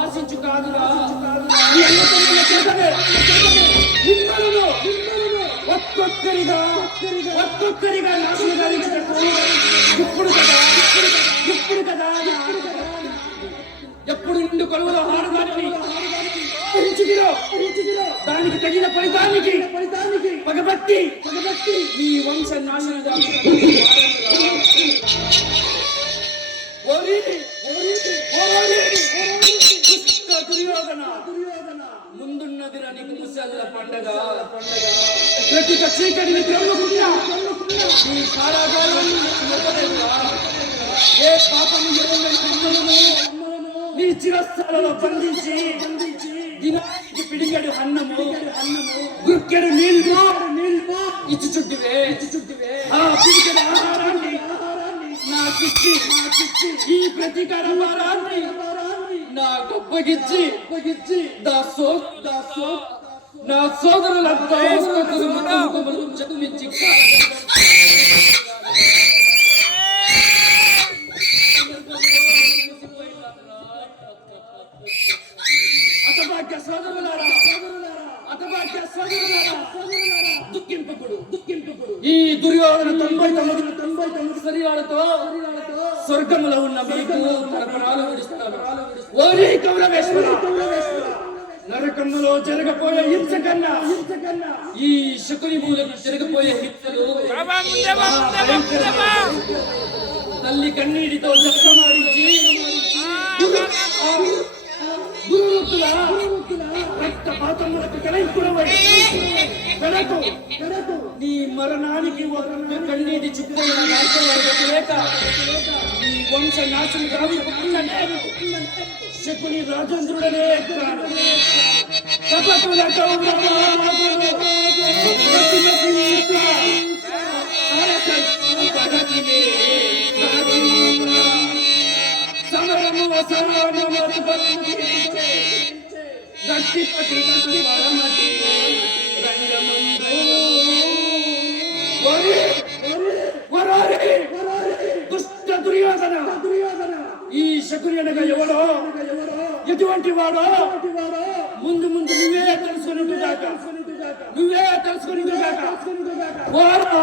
ఆశించు కాదురా ఒక్కొక్కరిగా నాశనం ఇప్పుడు కదా ఇప్పుడు కదా ఎప్పుడు నిండు కొలువులో ఆడదానిని దానికి తగిన ఫలితానికి పగబట్టి ఈ వంశ నాశనం దుర్యోధన ముందున్నది నీకు ముసల పండగ ప్రతి చీకటిని బ్రహ్మకున్నా ఈ కారాగారాన్ని ఏ పాపము నీ చిరస్థాలలో బంధించి దినానికి పిడిగడు అన్నము గుక్కెడు నీళ్ళు ఇచ్చుచుట్టివే ఆ పిడిగడు ఆహారాన్ని నాకిచ్చి ఈ ప్రతీకార భారాన్ని నా గొప్పగిచ్చి నా సోదరులంతా చదివించి ఈ దుర్యోధన 99 శరీరాలతో స్వర్గములో ఉన్న మీకు తరతరాలు విడుస్తాను. ఓరి కౌరవేశ్వర, నరకములో జరగపోయే హింస కన్నా ఈ శకుని మూలకు జరగపోయే హింసలు తల్లి కన్నీటితో జపమాడించి రక్తపాతములకు నీ మరణానికి కన్నీటి చుట్టైన లేక నీ వంశ నాశనం కాదు. శకుని రాజేంద్రుడనే సమరము దుష్ట దుర్యోధన, ఈ శకుని అనగా ఎవడో, ఎటువంటి వాడో ముందు నువ్వే తెలుసుకుని పోరా